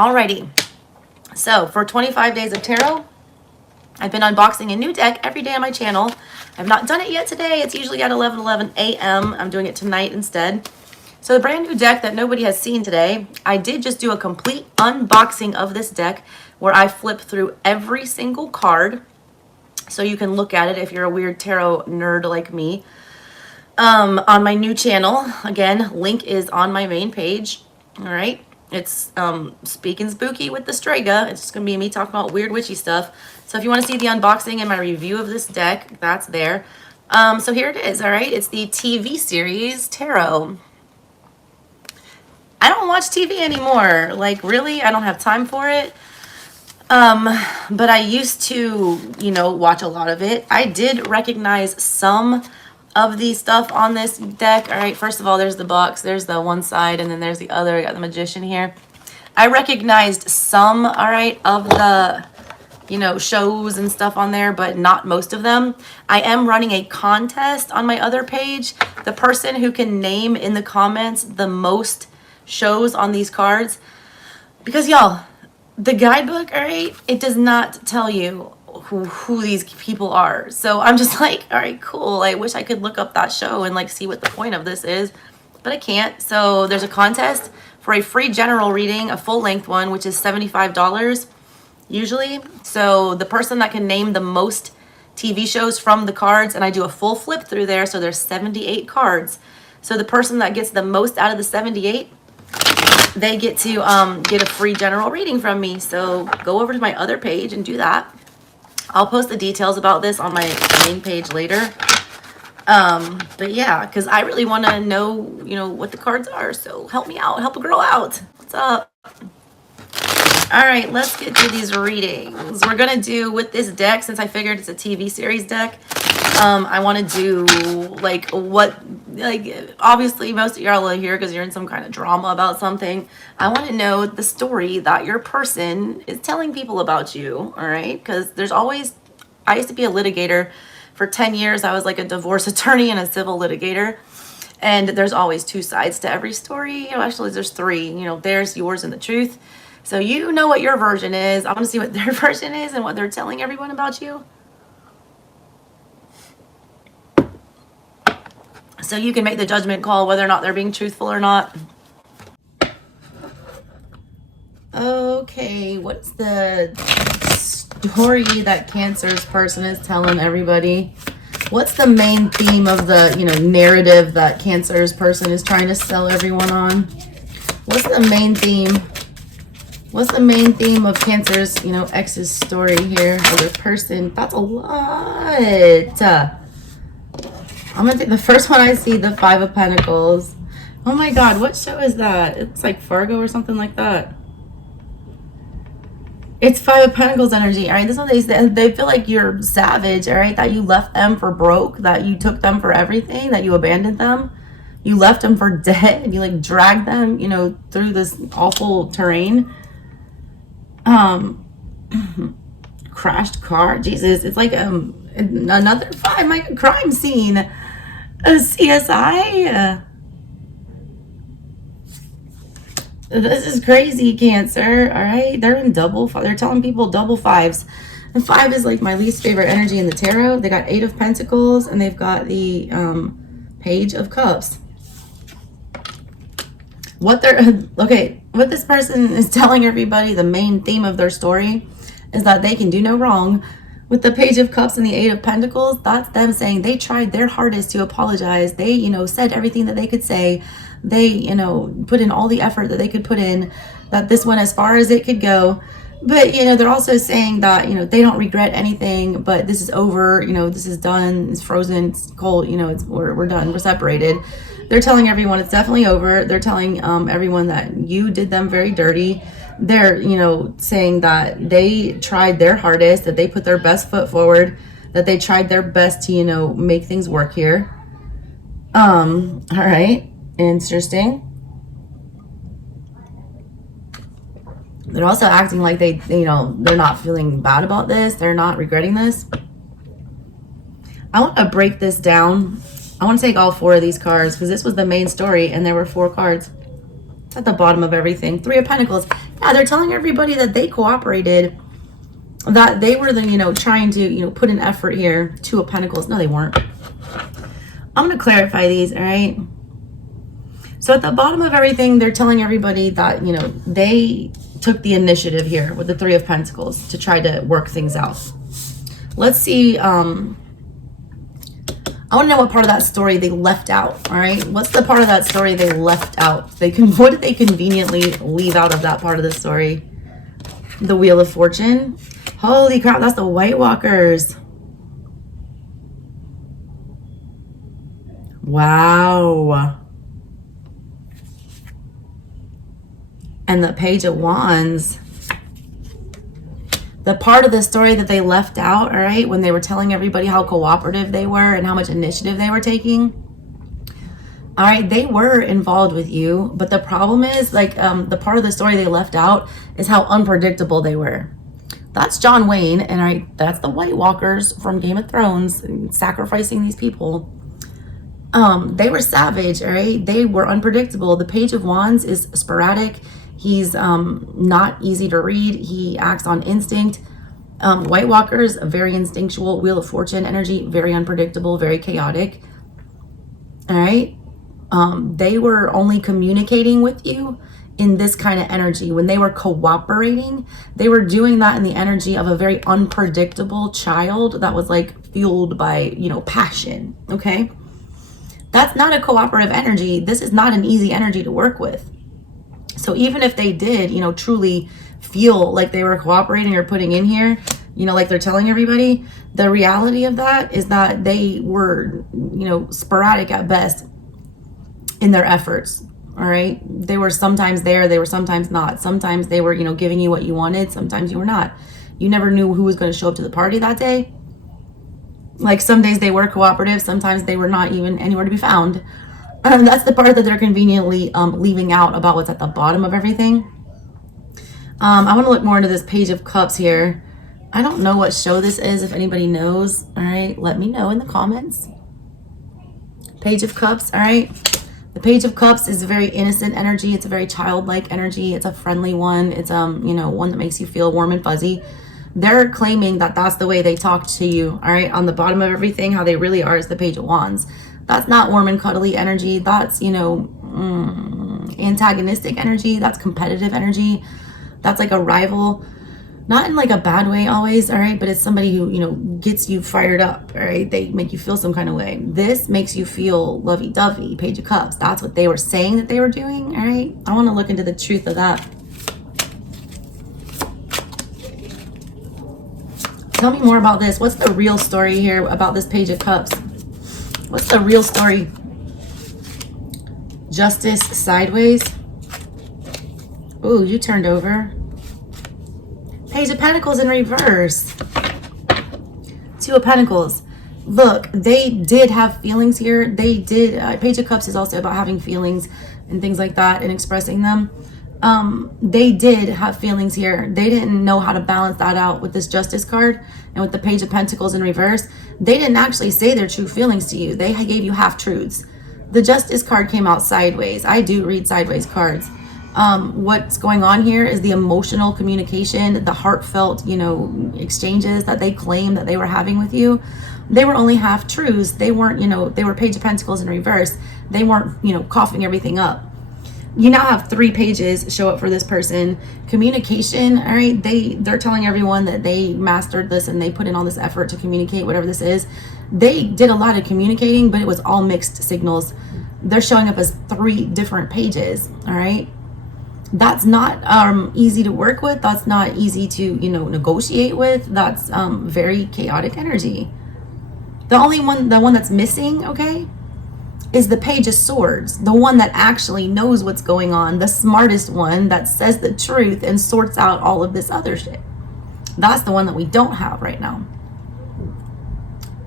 Alrighty. So for 25 days of tarot, I've been unboxing a new deck every day on my channel. I've not done it yet today. It's usually at 11 a.m. I'm doing it tonight instead. So the brand new deck that nobody has seen today, I did just do a complete unboxing of this deck where I flip through every single card so you can look at it if you're a weird tarot nerd like me. On my new channel, again, link is on my main page. All right. It's Speaking Spooky with the Strega. It's just going to be me talking about weird witchy stuff. So if you want to see the unboxing and my review of this deck, that's there. So here it is, all right? It's the TV series Tarot. I don't watch TV anymore. Like, really? I don't have time for it. But I used to, watch a lot of it. I did recognize some of the stuff on this deck. All right, first of all, there's the box. There's the one side, and then there's the other. I got the Magician here. I recognized some, all right, of the, shows and stuff on there, but not most of them. I am running a contest on my other page. The person who can name in the comments the most shows on these cards, because y'all, the guidebook, all right, it does not tell you who these people are. So I'm just like, all right, cool. I wish I could look up that show and like see what the point of this is, but I can't. So there's a contest for a free general reading, a full length one, which is $75 usually. So the person that can name the most TV shows from the cards, and I do a full flip through there. So there's 78 cards. So the person that gets the most out of the 78, they get to get a free general reading from me. So go over to my other page and do that. I'll post the details about this on my main page later. But yeah, because I really want to know, what the cards are. So help me out. Help a girl out. What's up? All right, let's get to these readings. We're going to do with this deck, since I figured it's a TV series deck, I want to do obviously most of y'all are here because you're in some kind of drama about something. I want to know the story that your person is telling people about you. All right. Because there's always, I used to be a litigator for 10 years. I was like a divorce attorney and a civil litigator. And there's always two sides to every story. Actually there's three, theirs, yours, and the truth. So you know what your version is. I want to see what their version is and what they're telling everyone about you. So you can make the judgment call whether or not they're being truthful or not. Okay, what's the story that Cancer's person is telling everybody? What's the main theme of the, narrative that Cancer's person is trying to sell everyone on? What's the main theme? What's the main theme of Cancer's, ex's story here? Or their person? That's a lot. I'm going to take the first one I see, the Five of Pentacles. Oh my God, what show is that? It's like Fargo or something like that. It's Five of Pentacles energy, all right? This one, they feel like you're savage, all right? That you left them for broke, that you took them for everything, that you abandoned them. You left them for dead, and you like dragged them, through this awful terrain. Crashed car, Jesus. It's like another five, like a crime scene. A CSI. This is crazy, Cancer. All right, they're in double. They're telling people double fives, and five is like my least favorite energy in the tarot. They got Eight of Pentacles, and they've got the Page of Cups. What this person is telling everybody, the main theme of their story is that they can do no wrong. With the Page of Cups and the Eight of Pentacles, that's them saying they tried their hardest to apologize. They, said everything that they could say. They, put in all the effort that they could put in, that this went as far as it could go. But, they're also saying that, they don't regret anything, but this is over, this is done, it's frozen, it's cold, we're done, we're separated. They're telling everyone it's definitely over. They're telling everyone that you did them very dirty. They're, saying that they tried their hardest, that they put their best foot forward, that they tried their best to, make things work here. All right. Interesting. They're also acting like they, they're not feeling bad about this. They're not regretting this. I want to break this down. I want to take all four of these cards because this was the main story and there were four cards. At the bottom of everything, Three of Pentacles. Yeah, they're telling everybody that they cooperated, that they were the, trying to, put an effort here. Two of Pentacles. No, they weren't. I'm going to clarify these, all right? So at the bottom of everything, they're telling everybody that, they took the initiative here with the Three of Pentacles to try to work things out. Let's see. I want to know what part of that story they left out, all right? What's the part of that story they left out? What did they conveniently leave out of that part of the story? The Wheel of Fortune. Holy crap, that's the White Walkers. Wow. And the Page of Wands. The part of the story that they left out, all right, when they were telling everybody how cooperative they were and how much initiative they were taking. All right, they were involved with you, but the problem is, the part of the story they left out is how unpredictable they were. That's John Wayne, and all right, that's the White Walkers from Game of Thrones, sacrificing these people. They were savage, all right? They were unpredictable. The Page of Wands is sporadic. He's not easy to read. He acts on instinct. White Walkers, very instinctual. Wheel of Fortune energy, very unpredictable, very chaotic. All right? They were only communicating with you in this kind of energy. When they were cooperating, they were doing that in the energy of a very unpredictable child that was fueled by, passion, okay? That's not a cooperative energy. This is not an easy energy to work with. So even if they did, truly feel like they were cooperating or putting in here, like they're telling everybody, the reality of that is that they were, sporadic at best in their efforts. All right. They were sometimes there. They were sometimes not. Sometimes they were, giving you what you wanted. Sometimes you were not. You never knew who was going to show up to the party that day. Some days they were cooperative. Sometimes they were not even anywhere to be found. That's the part that they're conveniently leaving out about what's at the bottom of everything. I want to look more into this Page of Cups here. I don't know what show this is. If anybody knows, all right, let me know in the comments. Page of Cups, all right. The Page of Cups is a very innocent energy. It's a very childlike energy. It's a friendly one. It's one that makes you feel warm and fuzzy. They're claiming that that's the way they talk to you, all right. On the bottom of everything, how they really are is the Page of Wands. That's not warm and cuddly energy. That's, antagonistic energy. That's competitive energy. That's like a rival, not in a bad way always, all right? But it's somebody who, gets you fired up, all right? They make you feel some kind of way. This makes you feel lovey-dovey, Page of Cups. That's what they were saying that they were doing, all right? I want to look into the truth of that. Tell me more about this. What's the real story here about this Page of Cups? What's the real story? Justice sideways. Ooh, you turned over. Page of Pentacles in reverse. Two of Pentacles. Look, they did have feelings here. They did. Page of Cups is also about having feelings and things like that and expressing them. They did have feelings here. They didn't know how to balance that out with this Justice card and with the Page of Pentacles in reverse. They didn't actually say their true feelings to you. They gave you half-truths. The Justice card came out sideways. I do read sideways cards. What's going on here is the emotional communication, the heartfelt, exchanges that they claim that they were having with you. They were only half-truths. They weren't, they were Page of Pentacles in reverse. They weren't, coughing everything up. You now have 3 pages show up for this person. Communication, all right, they're telling everyone that they mastered this and they put in all this effort to communicate whatever this is. They did a lot of communicating, but it was all mixed signals. They're showing up as 3 different pages, all right? That's not easy to work with. That's not easy to, negotiate with. That's very chaotic energy. The one that's missing, okay, is the Page of Swords, the one that actually knows what's going on, the smartest one that says the truth and sorts out all of this other shit. That's the one that we don't have right now.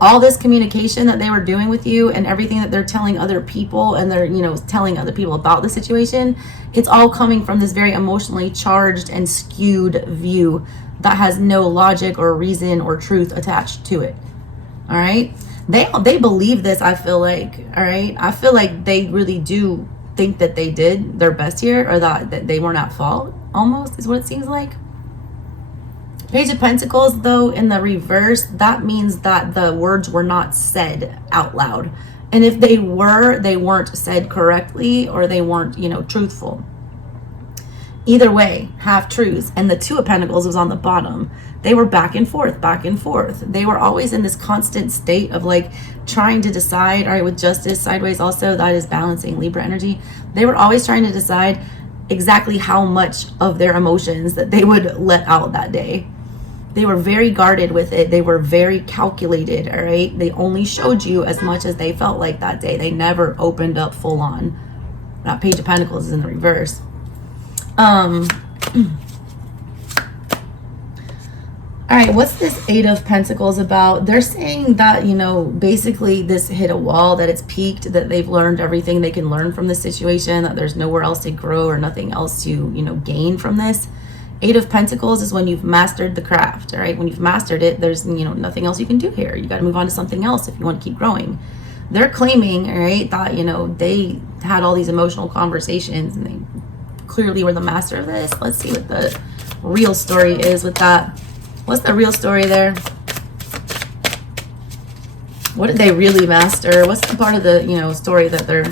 All this communication that they were doing with you and everything that they're telling other people and they're, telling other people about the situation, it's all coming from this very emotionally charged and skewed view that has no logic or reason or truth attached to it. All right? They believe this, I feel like, all right? I feel like they really do think that they did their best here, or that they weren't at fault, almost, is what it seems like. Page of Pentacles, though, in the reverse, that means that the words were not said out loud. And if they were, they weren't said correctly, or they weren't, truthful. Either way, half truths. And the Two of Pentacles was on the bottom. They were back and forth, back and forth. They were always in this constant state of like trying to decide. All right, with Justice sideways also, that is balancing Libra energy. They were always trying to decide exactly how much of their emotions that they would let out that day. They were very guarded with it. They were very calculated, all right? They only showed you as much as they felt like that day. They never opened up full on. That Page of Pentacles is in the reverse. All right, what's this Eight of Pentacles about? They're saying that, basically this hit a wall, that it's peaked, that they've learned everything they can learn from this situation, that there's nowhere else to grow or nothing else to, gain from this. Eight of Pentacles is when you've mastered the craft, all right? When you've mastered it, there's, nothing else you can do here. You got to move on to something else if you want to keep growing. They're claiming, all right, that, they had all these emotional conversations and they clearly were the master of this. Let's see what the real story is with that. What's the real story there? What did they really master? What's the part of the, story that they're...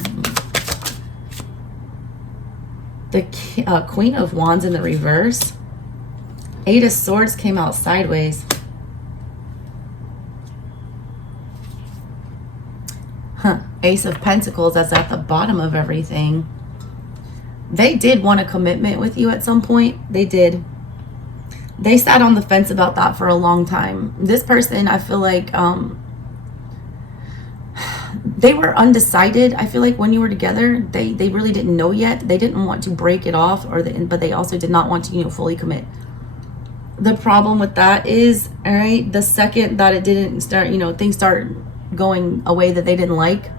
The Queen of Wands in the reverse. Eight of Swords came out sideways. Ace of Pentacles, that's at the bottom of everything. They did want a commitment with you at some point. They did. They sat on the fence about that for a long time. This person, I feel like, they were undecided. I feel like when you were together, they really didn't know yet. They didn't want to break it off, but they also did not want to, fully commit. The problem with that is, all right, the second that it didn't start, things start going a way that they didn't like,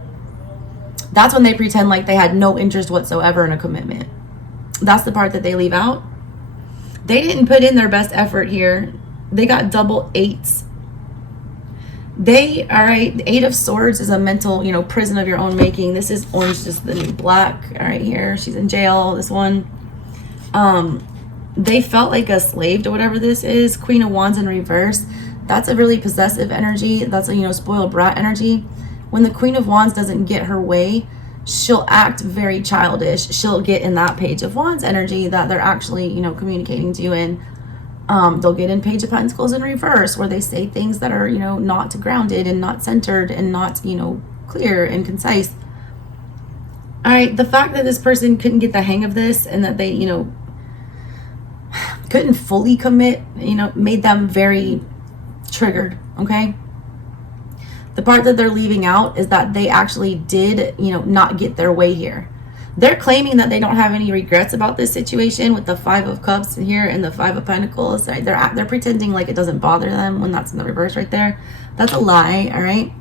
that's when they pretend like they had no interest whatsoever in a commitment. That's the part that they leave out. They didn't put in their best effort here. They got double eights. All right, the Eight of Swords is a mental, prison of your own making. This is Orange is the New Black. All right, here, she's in jail, this one. They felt like a slave to whatever this is. Queen of Wands in reverse. That's a really possessive energy. That's a, spoiled brat energy. When the Queen of Wands doesn't get her way, she'll act very childish. She'll get in that Page of Wands energy that they're actually, communicating to you in. They'll get in Page of Pentacles in reverse, where they say things that are, not grounded and not centered and not, clear and concise. All right, the fact that this person couldn't get the hang of this and that they, couldn't fully commit, made them very triggered, okay? The part that they're leaving out is that they actually did, not get their way here. They're claiming that they don't have any regrets about this situation with the Five of Cups here and the Five of Pentacles. Right? They're pretending like it doesn't bother them when that's in the reverse right there. That's a lie, all right?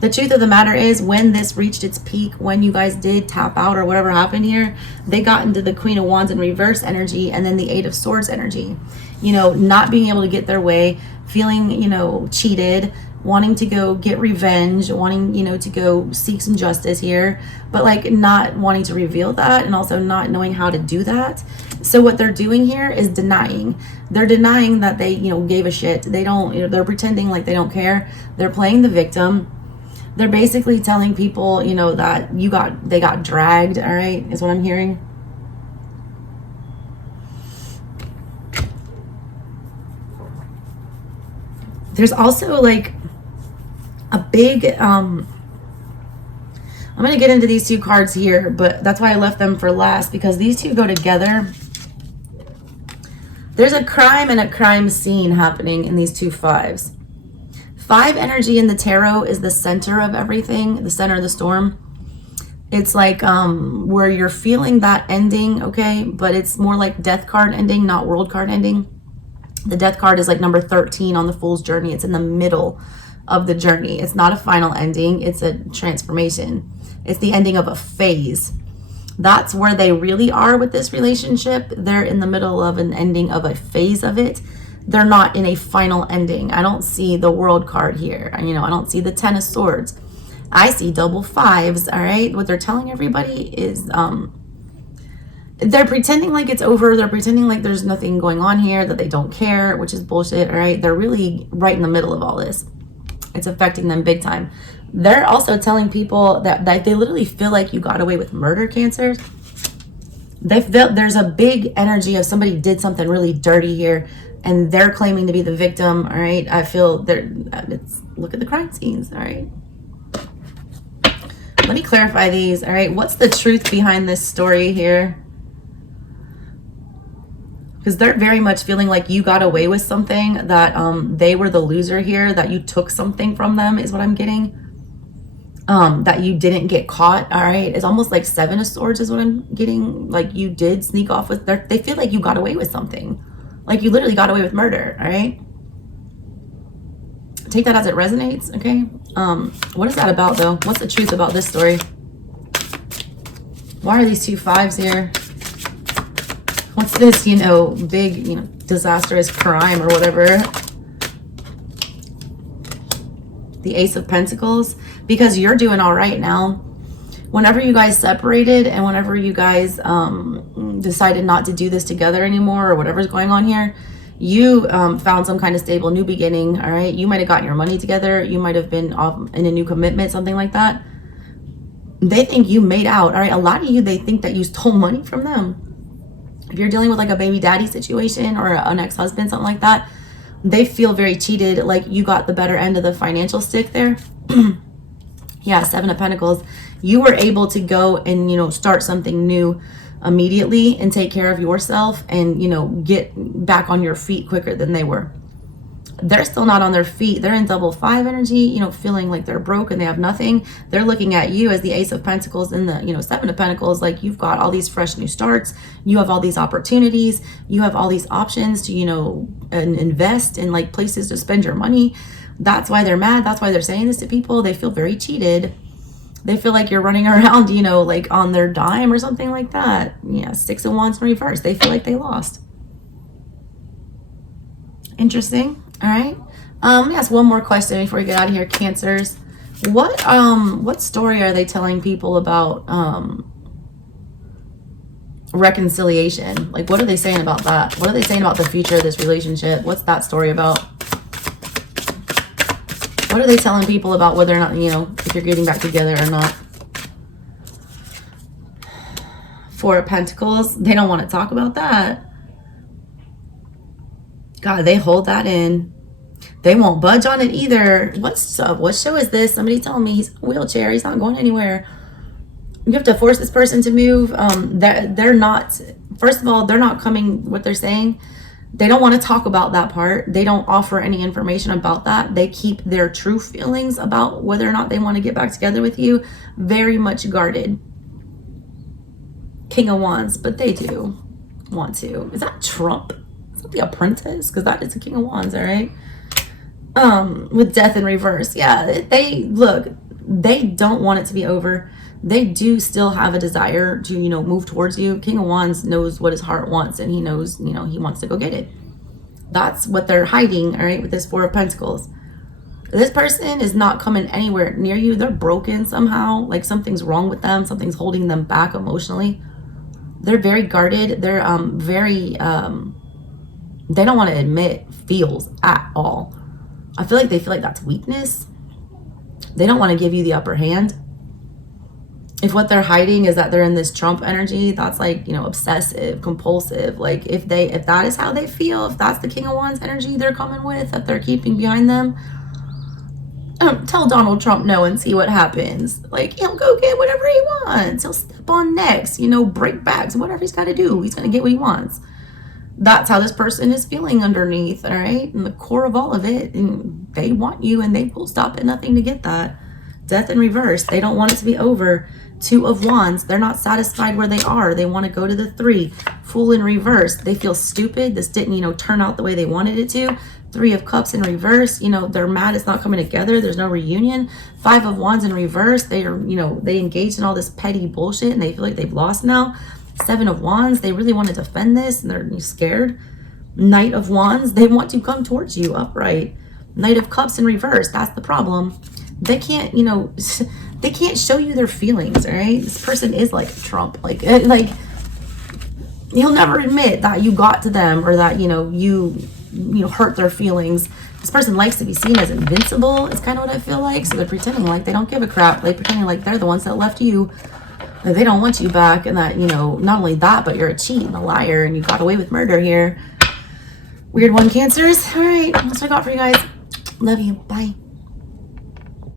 The truth of the matter is, when this reached its peak, when you guys did tap out or whatever happened here, they got into the Queen of Wands in reverse energy and then the Eight of Swords energy. Not being able to get their way, feeling, cheated, wanting to go get revenge, wanting, to go seek some justice here, but like not wanting to reveal that and also not knowing how to do that. So what they're doing here is denying. They're denying that they, gave a shit. They don't, they're pretending like they don't care. They're playing the victim. They're basically telling people, that they got dragged, all right, is what I'm hearing. There's also like a big, I'm going to get into these two cards here, but that's why I left them for last, because these two go together. There's a crime and a crime scene happening in these two fives. Five energy in the tarot is the center of everything, the center of the storm. It's like where you're feeling that ending, okay? But it's more like death card ending, not world card ending. The death card is like number 13 on the Fool's Journey. It's in the middle of the journey. It's not a final ending. It's a transformation. It's the ending of a phase. That's where they really are with this relationship. They're in the middle of an ending of a phase of it. They're not in a final ending. I don't see the World card here. I don't see the Ten of Swords. I see double fives, all right? What they're telling everybody is they're pretending like it's over. They're pretending like there's nothing going on here, that they don't care, which is bullshit, all right? They're really right in the middle of all this. It's affecting them big time. They're also telling people that they literally feel like you got away with murder, Cancers. They feel there's a big energy of somebody did something really dirty here, and they're claiming to be the victim, all right? I feel look at the crime scenes, all right? Let me clarify these, all right? What's the truth behind this story here? Because they're very much feeling like you got away with something, that they were the loser here, that you took something from them is what I'm getting. That you didn't get caught, all right? It's almost like Seven of Swords is what I'm getting. Like you did sneak off with, they feel like you got away with something. Like you literally got away with murder, all right? Take that as it resonates, okay? What is that about though? What's the truth about this story? Why are these two fives here? What's this, big, disastrous crime or whatever? The Ace of Pentacles. Because you're doing all right now. Whenever you guys separated and whenever you guys decided not to do this together anymore or whatever's going on here, you found some kind of stable new beginning, all right? You might have gotten your money together. You might have been in a new commitment, something like that. They think you made out, all right? A lot of you, they think that you stole money from them. If you're dealing with like a baby daddy situation or an ex-husband, something like that, they feel very cheated, like you got the better end of the financial stick there. Yeah, Seven of Pentacles. You were able to go and, start something new immediately and take care of yourself and, get back on your feet quicker than they were. They're still not on their feet. They're in double five energy, feeling like they're broke and they have nothing. They're looking at you as the Ace of Pentacles and the, Seven of Pentacles. Like you've got all these fresh new starts. You have all these opportunities. You have all these options to, invest in like places to spend your money. That's why they're mad. That's why they're saying this to people. They feel very cheated. They feel like you're running around, like on their dime or something like that. Yeah, Six of Wands in reverse. They feel like they lost. Interesting. All right. Let me ask one more question before we get out of here, Cancers. What story are they telling people about reconciliation? Like, what are they saying about that? What are they saying about the future of this relationship? What's that story about? What are they telling people about whether or not, if you're getting back together or not? Four of Pentacles. They don't want to talk about that. God, they hold that in. They won't budge on it either. What's up? What show is this? Somebody tell me. He's in a wheelchair. He's not going anywhere. You have to force this person to move. They're not, first of all, they're not coming, what they're saying. They don't want to talk about that part. They don't offer any information about that. They keep their true feelings about whether or not they want to get back together with you very much guarded. King of Wands, but they do want to. Is that Trump? Is that the Apprentice? Because that is the King of Wands, all right? With Death in reverse. Yeah, they don't want it to be over. They do still have a desire to, move towards you. King of Wands knows what his heart wants, and he knows, he wants to go get it. That's what they're hiding, all right, with this Four of Pentacles. This person is not coming anywhere near you. They're broken somehow. Like something's wrong with them. Something's holding them back emotionally. They're very guarded. They're they don't want to admit feels at all. I feel like they feel like that's weakness. They don't want to give you the upper hand. If what they're hiding is that they're in this Trump energy, that's like, obsessive, compulsive. Like if that is how they feel, if that's the King of Wands energy they're coming with, that they're keeping behind them, tell Donald Trump no and see what happens. Like he'll go get whatever he wants. He'll step on necks, break backs, whatever he's got to do. He's going to get what he wants. That's how this person is feeling underneath, all right? And the core of all of it, and they want you and they will stop at nothing to get that. Death in reverse. They don't want it to be over. Two of Wands. They're not satisfied where they are. They want to go to the Three. Fool in reverse. They feel stupid. This didn't, turn out the way they wanted it to. Three of Cups in reverse. They're mad it's not coming together. There's no reunion. Five of Wands in reverse. They are, they engaged in all this petty bullshit and they feel like they've lost now. Seven of Wands. They really want to defend this and they're scared. Knight of Wands. They want to come towards you upright. Knight of Cups in reverse. That's the problem. they can't, you know, they can't show you their feelings, all right? This person is like Trump. Like he'll never admit that you got to them or that, you know, you hurt their feelings. This person likes to be seen as invincible. It's kind of what I feel like. So they're pretending like they don't give a crap. Like pretending like they're the ones that left you. That they don't want you back. And that, you know, not only that, but you're a cheat and a liar and you got away with murder here. Weird one, Cancers. All right. That's what I got for you guys. Love you. Bye.